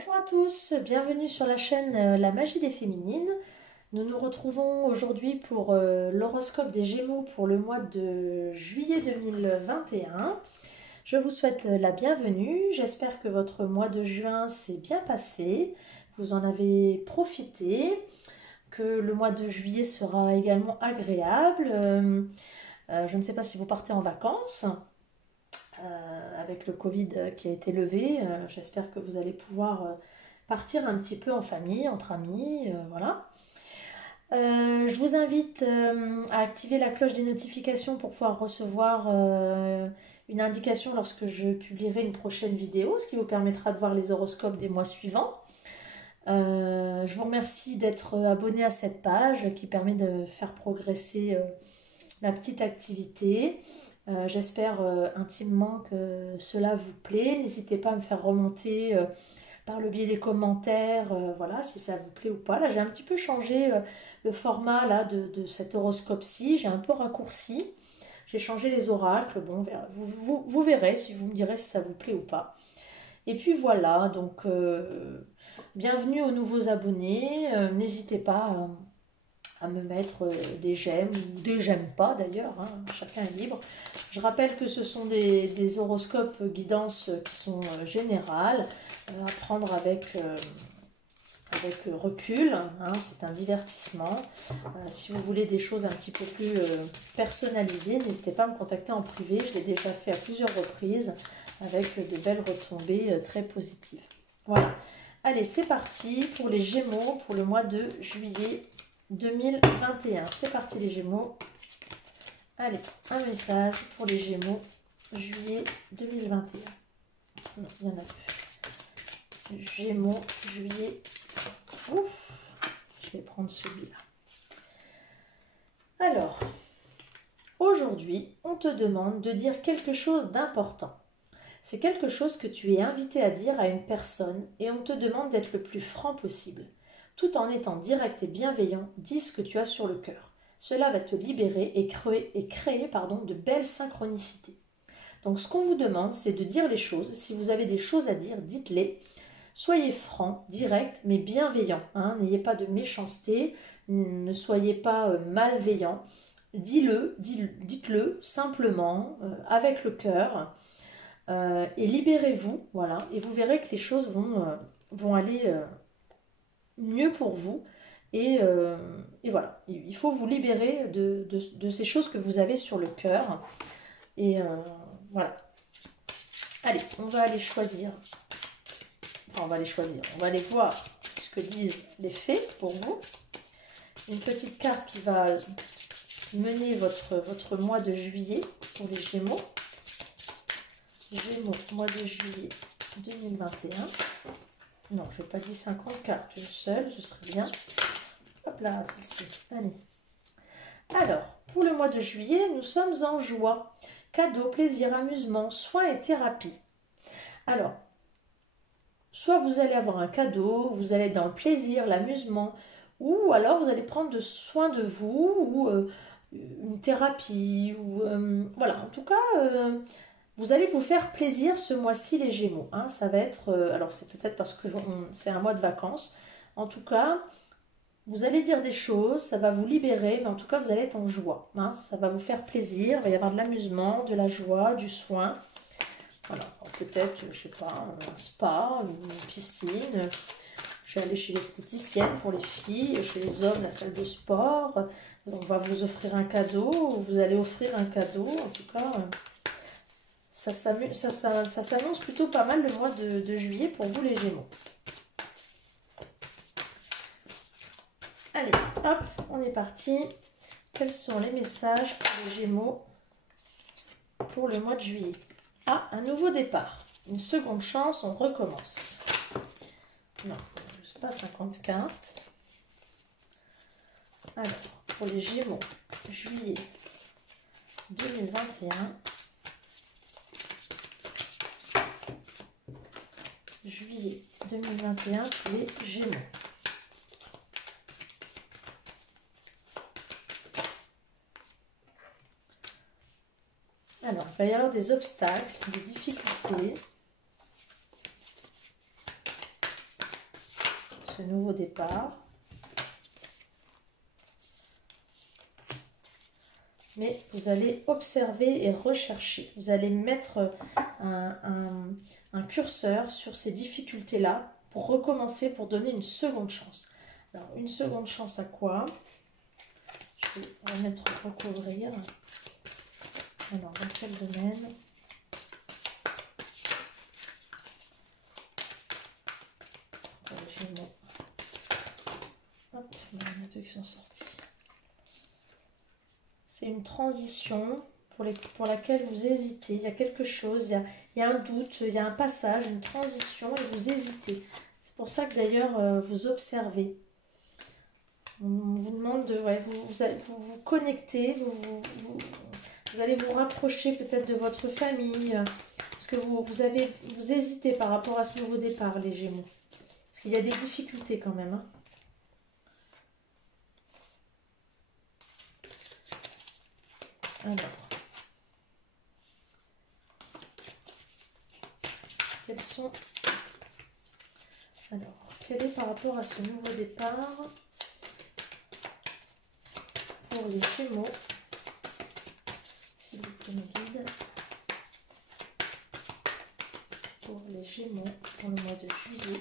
Bonjour à tous, bienvenue sur la chaîne La Magie des Féminines. Nous nous retrouvons aujourd'hui pour l'horoscope des Gémeaux pour le mois de juillet 2021. Je vous souhaite la bienvenue, j'espère que votre mois de juin s'est bien passé, vous en avez profité, que le mois de juillet sera également agréable. Je ne sais pas si vous partez en vacances. Avec le Covid qui a été levé, j'espère que vous allez pouvoir partir un petit peu en famille, entre amis, voilà. Je vous invite à activer la cloche des notifications pour pouvoir recevoir une indication lorsque je publierai une prochaine vidéo, ce qui vous permettra de voir les horoscopes des mois suivants. Je vous remercie d'être abonné à cette page qui permet de faire progresser la petite activité. J'espère intimement que cela vous plaît. N'hésitez pas à me faire remonter par le biais des commentaires, voilà, si ça vous plaît ou pas. Là, j'ai un petit peu changé le format là, de cet horoscope-ci. J'ai un peu raccourci. J'ai changé les oracles. Bon, vous verrez si vous me direz si ça vous plaît ou pas. Et puis voilà, donc bienvenue aux nouveaux abonnés. N'hésitez pas à me mettre des j'aime ou des j'aime pas d'ailleurs, hein, chacun est libre. Je rappelle que ce sont des horoscopes guidance qui sont générales, à prendre avec recul, hein, c'est un divertissement. Si vous voulez des choses un petit peu plus personnalisées, n'hésitez pas à me contacter en privé, je l'ai déjà fait à plusieurs reprises avec de belles retombées très positives. Voilà, allez c'est parti pour les Gémeaux pour le mois de juillet 2021. C'est parti les Gémeaux. Allez, un message pour les Gémeaux, juillet 2021. Non, il y en a plus. Gémeaux, juillet. Ouf, je vais prendre celui-là. Alors, aujourd'hui, on te demande de dire quelque chose d'important. C'est quelque chose que tu es invité à dire à une personne et on te demande d'être le plus franc possible. Tout en étant direct et bienveillant, dis ce que tu as sur le cœur. Cela va te libérer et créer de belles synchronicités. Donc ce qu'on vous demande, c'est de dire les choses. Si vous avez des choses à dire, dites-les. Soyez franc, direct, mais bienveillant. Hein. N'ayez pas de méchanceté, ne soyez pas malveillant. Dites-le simplement, avec le cœur. Et libérez-vous, voilà. Et vous verrez que les choses vont aller mieux pour vous. Et voilà, il faut vous libérer de ces choses que vous avez sur le cœur. Et voilà. Allez, on va aller choisir. Enfin, on va aller choisir. On va aller voir ce que disent les fées pour vous. Une petite carte qui va mener votre mois de juillet pour les Gémeaux. Gémeaux, mois de juillet 2021. Non, je n'ai pas dit 50 cartes, une seule, ce serait bien. Hop là, celle-ci. Allez. Alors, pour le mois de juillet, nous sommes en joie. Cadeaux, plaisir, amusement, soins et thérapie. Alors, soit vous allez avoir un cadeau, vous allez être dans le plaisir, l'amusement, ou alors vous allez prendre soin de vous, ou une thérapie, ou voilà, en tout cas, vous allez vous faire plaisir ce mois-ci les Gémeaux. Hein, ça va être, alors c'est peut-être parce que c'est un mois de vacances, en tout cas, vous allez dire des choses, ça va vous libérer, mais en tout cas, vous allez être en joie. Hein, ça va vous faire plaisir, il va y avoir de l'amusement, de la joie, du soin. Voilà, peut-être, je sais pas, un spa, une piscine. Je vais aller chez l'esthéticienne pour les filles, chez les hommes, la salle de sport. On va vous offrir un cadeau, vous allez offrir un cadeau. En tout cas, ça s'annonce plutôt pas mal le mois de juillet pour vous les Gémeaux. Allez, hop, on est parti. Quels sont les messages pour les Gémeaux pour le mois de juillet? Ah, un nouveau départ. Une seconde chance, on recommence. Non, je ne sais pas, 50 cartes. Alors, pour les Gémeaux, juillet 2021. Juillet 2021 pour les Gémeaux. Alors, il va y avoir des obstacles, des difficultés. ce nouveau départ. Mais vous allez observer et rechercher. Vous allez mettre un curseur sur ces difficultés-là pour recommencer, pour donner une seconde chance. Alors, une seconde chance à quoi? Je vais remettre recouvrir. Alors, dans quel domaine? Gémeaux. Hop, il y en a deux qui sont sortis. C'est une transition pour laquelle vous hésitez. Il y a quelque chose, il y a un doute, il y a un passage, une transition et vous hésitez. C'est pour ça que d'ailleurs vous observez. On vous demande de vous connecter, vous allez vous rapprocher peut-être de votre famille. Parce que vous hésitez par rapport à ce nouveau départ, les Gémeaux. Parce qu'il y a des difficultés quand même. Hein. Alors, quel est par rapport à ce nouveau départ pour les Gémeaux, s'il vous plaît, me guide, pour les Gémeaux pour le mois de juillet,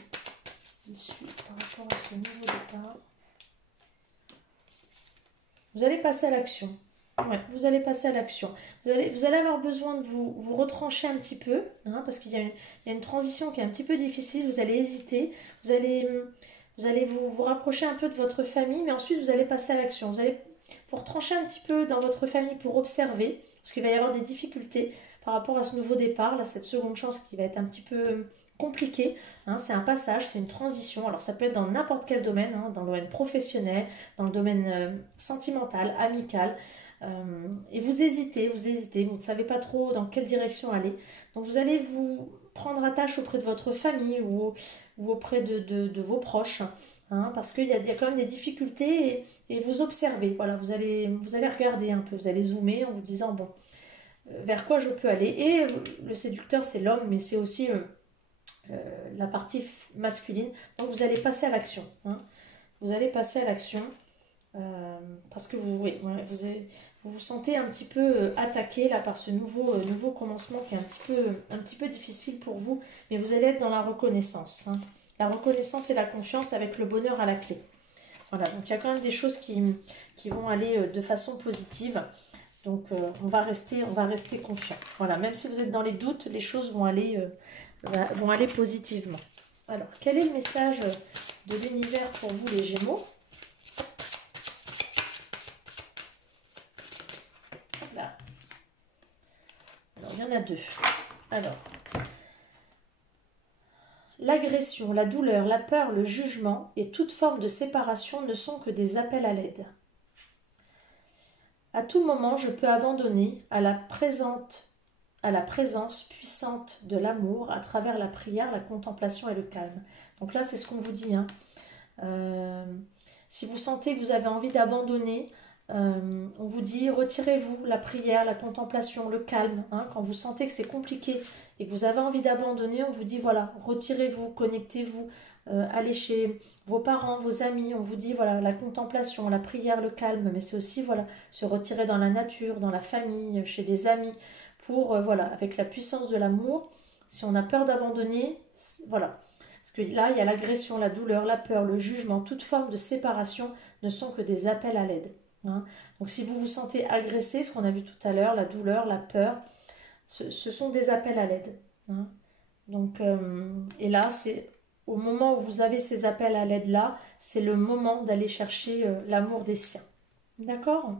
issu par rapport à ce nouveau départ. Vous allez passer à l'action. Ouais, vous allez passer à l'action. Vous allez avoir besoin de vous retrancher un petit peu, hein, parce qu'il y a une transition qui est un petit peu difficile. Vous allez hésiter, vous allez vous rapprocher un peu de votre famille, mais ensuite vous allez passer à l'action. Vous allez vous retrancher un petit peu dans votre famille pour observer, parce qu'il va y avoir des difficultés par rapport à ce nouveau départ, là, cette seconde chance qui va être un petit peu compliquée. Hein, c'est un passage, c'est une transition. Alors ça peut être dans n'importe quel domaine, hein, dans le domaine professionnel, dans le domaine sentimental, amical. Et vous hésitez, vous ne savez pas trop dans quelle direction aller. Donc vous allez vous prendre attache auprès de votre famille ou auprès de vos proches, hein, parce qu'il y a quand même des difficultés et vous observez. Voilà, vous allez regarder un peu, vous allez zoomer en vous disant bon, vers quoi je peux aller. Et le séducteur c'est l'homme, mais c'est aussi la partie masculine. Donc vous allez passer à l'action. Hein. Vous allez passer à l'action. Parce que vous vous sentez un petit peu attaqué là par ce nouveau commencement qui est un petit peu difficile pour vous, mais vous allez être dans la reconnaissance. Hein. La reconnaissance et la confiance avec le bonheur à la clé. Voilà, donc il y a quand même des choses qui vont aller de façon positive. Donc on va rester confiant. Voilà, même si vous êtes dans les doutes, les choses vont aller positivement. Alors, quel est le message de l'univers pour vous les Gémeaux ? Là. Alors, il y en a deux. Alors, l'agression, la douleur, la peur, le jugement et toute forme de séparation ne sont que des appels à l'aide. À tout moment, je peux abandonner à la présence puissante de l'amour à travers la prière, la contemplation et le calme. Donc là, c'est ce qu'on vous dit. Hein. Si vous sentez que vous avez envie d'abandonner, on vous dit retirez-vous la prière, la contemplation, le calme. Hein. Quand vous sentez que c'est compliqué et que vous avez envie d'abandonner, on vous dit voilà, retirez-vous, connectez-vous, allez chez vos parents, vos amis. On vous dit voilà, la contemplation, la prière, le calme, mais c'est aussi voilà, se retirer dans la nature, dans la famille, chez des amis, pour voilà, avec la puissance de l'amour. Si on a peur d'abandonner, voilà. Parce que là, il y a l'agression, la douleur, la peur, le jugement, toute forme de séparation ne sont que des appels à l'aide. Hein. Donc si vous vous sentez agressé, ce qu'on a vu tout à l'heure, la douleur, la peur, ce sont des appels à l'aide. Hein. Donc, et là, c'est au moment où vous avez ces appels à l'aide là, c'est le moment d'aller chercher l'amour des siens. D'accord ?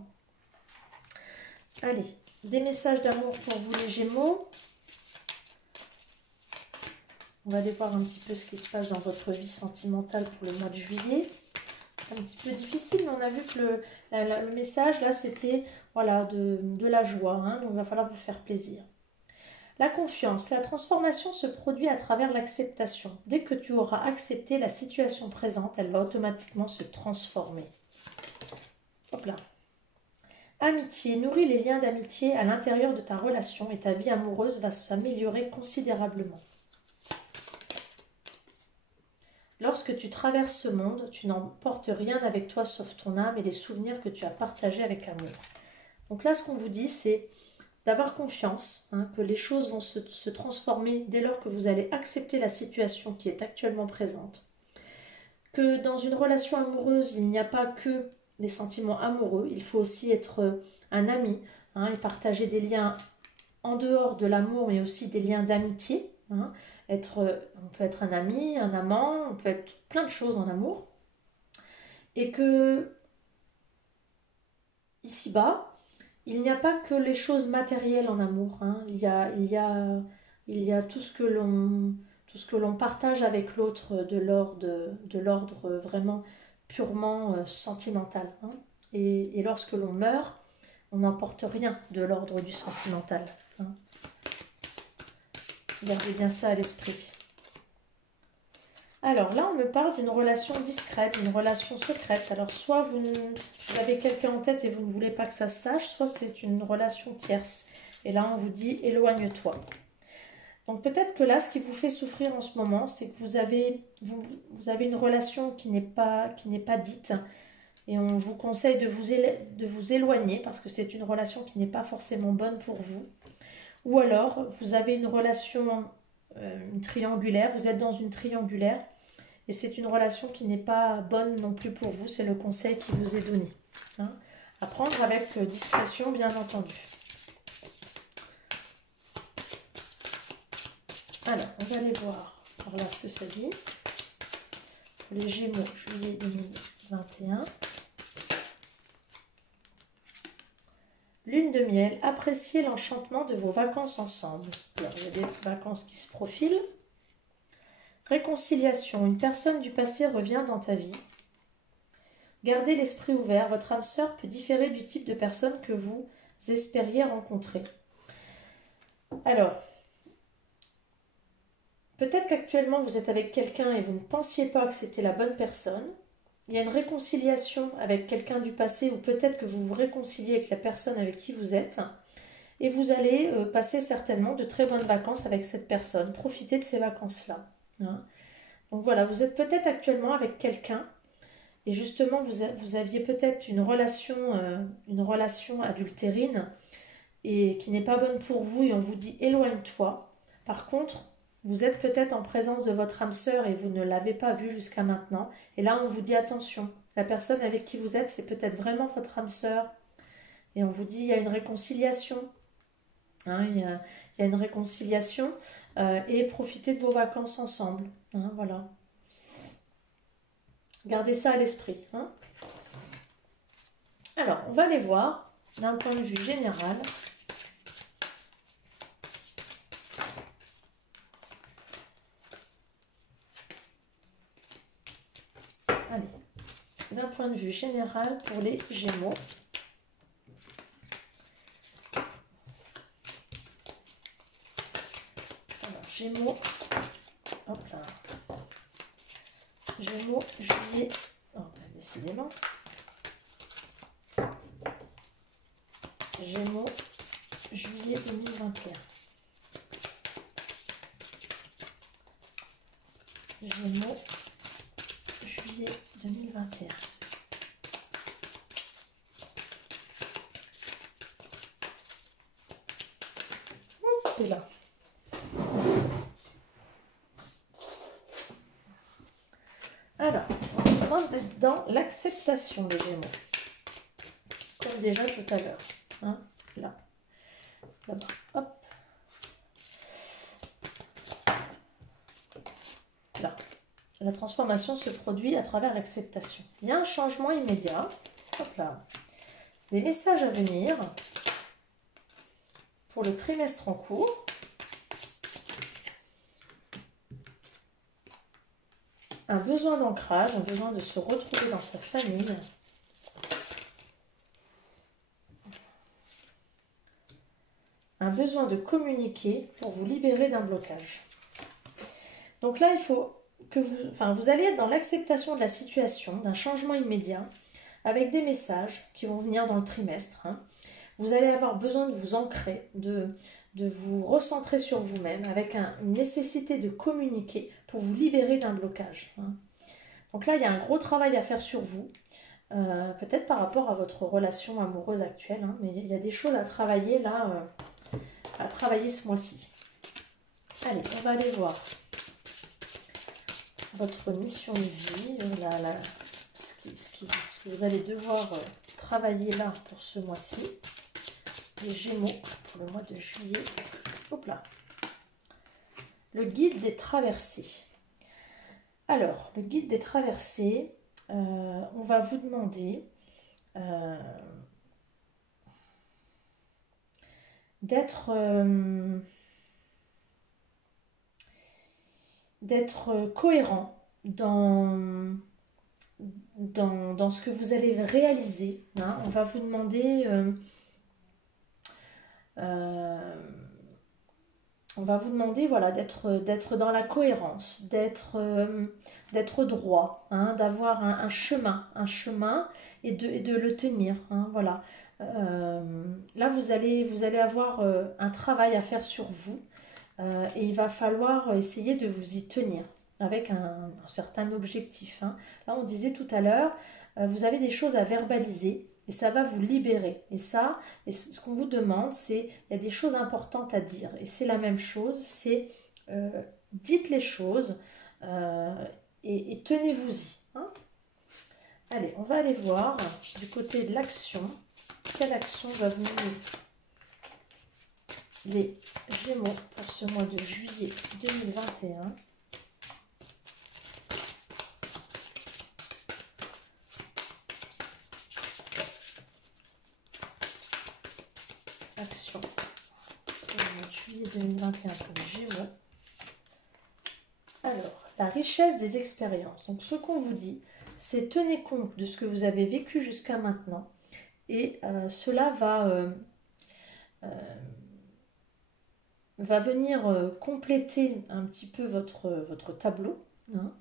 Allez, des messages d'amour pour vous les Gémeaux. On va aller voir un petit peu ce qui se passe dans votre vie sentimentale pour le mois de juillet. C'est un petit peu difficile, mais on a vu que le message, là, c'était voilà, de la joie. Hein, donc, il va falloir vous faire plaisir. La confiance. La transformation se produit à travers l'acceptation. Dès que tu auras accepté la situation présente, elle va automatiquement se transformer. Hop là. Amitié. Nourris les liens d'amitié à l'intérieur de ta relation et ta vie amoureuse va s'améliorer considérablement. Lorsque tu traverses ce monde, tu n'emportes rien avec toi sauf ton âme et les souvenirs que tu as partagés avec amour. Donc là, ce qu'on vous dit, c'est d'avoir confiance, hein, que les choses vont se transformer dès lors que vous allez accepter la situation qui est actuellement présente. Que dans une relation amoureuse, il n'y a pas que les sentiments amoureux, il faut aussi être un ami, hein, et partager des liens en dehors de l'amour, mais aussi des liens d'amitié. Hein. On peut être un ami, un amant, on peut être plein de choses en amour. Et que, ici-bas, il n'y a pas que les choses matérielles en amour. Hein. Il y a tout ce que l'on partage avec l'autre de l'ordre vraiment purement sentimental. Hein. Et lorsque l'on meurt, on n'emporte rien de l'ordre du sentimental. Hein. Gardez bien ça à l'esprit. Alors là, on me parle d'une relation discrète, d'une relation secrète. Alors soit vous avez quelqu'un en tête et vous ne voulez pas que ça se sache, soit c'est une relation tierce. Et là, on vous dit éloigne-toi. Donc peut-être que là, ce qui vous fait souffrir en ce moment, c'est que vous avez une relation qui n'est pas dite. Et on vous conseille de vous éloigner parce que c'est une relation qui n'est pas forcément bonne pour vous. Ou alors, vous avez une relation une triangulaire, vous êtes dans une triangulaire et c'est une relation qui n'est pas bonne non plus pour vous, c'est le conseil qui vous est donné. Hein. À prendre avec discrétion, bien entendu. Alors, on va aller voir par là ce que ça dit. Pour les Gémeaux, juillet 2021. Lune de miel, appréciez l'enchantement de vos vacances ensemble. Alors, il y a des vacances qui se profilent. Réconciliation, une personne du passé revient dans ta vie. Gardez l'esprit ouvert, votre âme sœur peut différer du type de personne que vous espériez rencontrer. Alors, peut-être qu'actuellement vous êtes avec quelqu'un et vous ne pensiez pas que c'était la bonne personne. Il y a une réconciliation avec quelqu'un du passé ou peut-être que vous vous réconciliez avec la personne avec qui vous êtes et vous allez passer certainement de très bonnes vacances avec cette personne. Profitez de ces vacances-là. Hein. Donc voilà, vous êtes peut-être actuellement avec quelqu'un et justement vous aviez peut-être une relation adultérine et qui n'est pas bonne pour vous et on vous dit éloigne-toi. Par contre, vous êtes peut-être en présence de votre âme sœur et vous ne l'avez pas vue jusqu'à maintenant. Et là, on vous dit attention, la personne avec qui vous êtes, c'est peut-être vraiment votre âme sœur. Et on vous dit, il y a une réconciliation. Hein, il y a une réconciliation et profitez de vos vacances ensemble. Hein, voilà. Gardez ça à l'esprit. Hein. Alors, on va aller voir d'un point de vue général. Allez, d'un point de vue général pour les Gémeaux. Alors, Gémeaux, hop là. Gémeaux, juillet, oh, décidément. Gémeaux, juillet 2021. Gémeaux, juillet 2021. Et là. Alors, on demande d'être dans l'acceptation des Gémeaux. Comme déjà tout à l'heure. Hein, là. Là-bas. Hop. Là. La transformation se produit à travers l'acceptation. Il y a un changement immédiat. Hop là. Des messages à venir pour le trimestre en cours. Un besoin d'ancrage, un besoin de se retrouver dans sa famille. Un besoin de communiquer pour vous libérer d'un blocage. Donc là, il faut que vous allez être dans l'acceptation de la situation, d'un changement immédiat, avec des messages qui vont venir dans le trimestre. Hein. Vous allez avoir besoin de vous ancrer, de vous recentrer sur vous-même, avec une nécessité de communiquer, pour vous libérer d'un blocage. Hein. Donc là, il y a un gros travail à faire sur vous, peut-être par rapport à votre relation amoureuse actuelle, hein, mais il y a des choses à travailler là, à travailler ce mois-ci. Allez, on va aller voir votre mission de vie, ce que vous allez devoir travailler là pour ce mois-ci. Les Gémeaux pour le mois de juillet. Hop là. Le guide des traversées. Alors, le guide des traversées, on va vous demander d'être cohérent dans ce que vous allez réaliser. Hein. On va vous demander voilà, d'être dans la cohérence, d'être droit, hein, d'avoir un chemin et de le tenir. Hein, voilà. Là, vous allez avoir un travail à faire sur vous et il va falloir essayer de vous y tenir avec un certain objectif. Hein. Là, on disait tout à l'heure, vous avez des choses à verbaliser. Et ça va vous libérer. Et ce qu'on vous demande, c'est, il y a des choses importantes à dire. Et c'est la même chose, c'est dites les choses et tenez-vous-y. Hein. Allez, on va aller voir du côté de l'action. Quelle action va venir les Gémeaux pour ce mois de juillet 2021 ? Action pour le mois de juillet 2021 pour les Gémeaux. Alors, la richesse des expériences. Donc, ce qu'on vous dit, c'est tenez compte de ce que vous avez vécu jusqu'à maintenant et cela va venir compléter un petit peu votre tableau. Hein,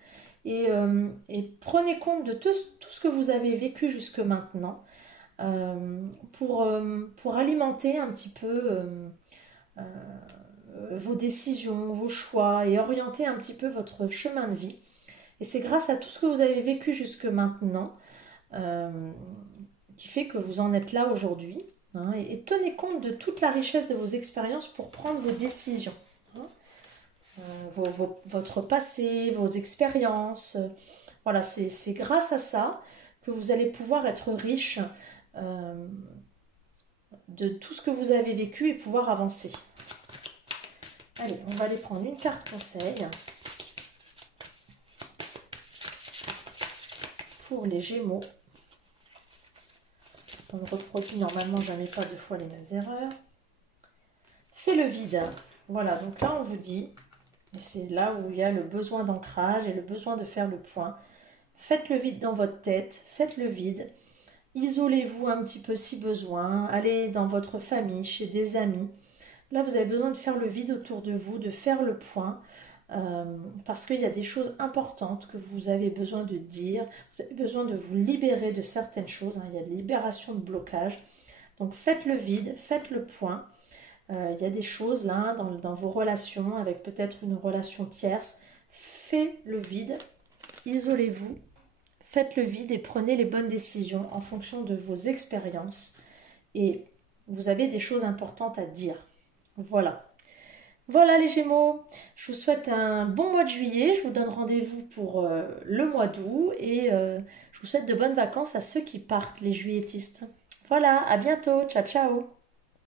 et prenez compte de tout ce que vous avez vécu jusque maintenant. Pour alimenter un petit peu vos décisions, vos choix et orienter un petit peu votre chemin de vie. Et c'est grâce à tout ce que vous avez vécu jusque maintenant qui fait que vous en êtes là aujourd'hui. Hein, et tenez compte de toute la richesse de vos expériences pour prendre vos décisions. Hein, votre passé, vos expériences. Voilà, c'est grâce à ça que vous allez pouvoir être riche de tout ce que vous avez vécu et pouvoir avancer. Allez, on va aller prendre une carte conseil pour les Gémeaux. On ne reproduit normalement jamais pas deux fois les mêmes erreurs. Fais le vide. Voilà, donc là on vous dit, et c'est là où il y a le besoin d'ancrage et le besoin de faire le point. Faites le vide dans votre tête, faites le vide. Isolez-vous un petit peu si besoin, allez dans votre famille, chez des amis. Là, vous avez besoin de faire le vide autour de vous, de faire le point, parce qu'il y a des choses importantes que vous avez besoin de dire. Vous avez besoin de vous libérer de certaines choses. Hein, il y a de libération de blocage. Donc, faites le vide, faites le point. Il y a des choses là dans vos relations, avec peut-être une relation tierce. Faites le vide, isolez-vous. Faites le vide et prenez les bonnes décisions en fonction de vos expériences. Et vous avez des choses importantes à dire. Voilà. Voilà les Gémeaux. Je vous souhaite un bon mois de juillet. Je vous donne rendez-vous pour le mois d'août. Et je vous souhaite de bonnes vacances à ceux qui partent, les juilletistes. Voilà, à bientôt. Ciao, ciao.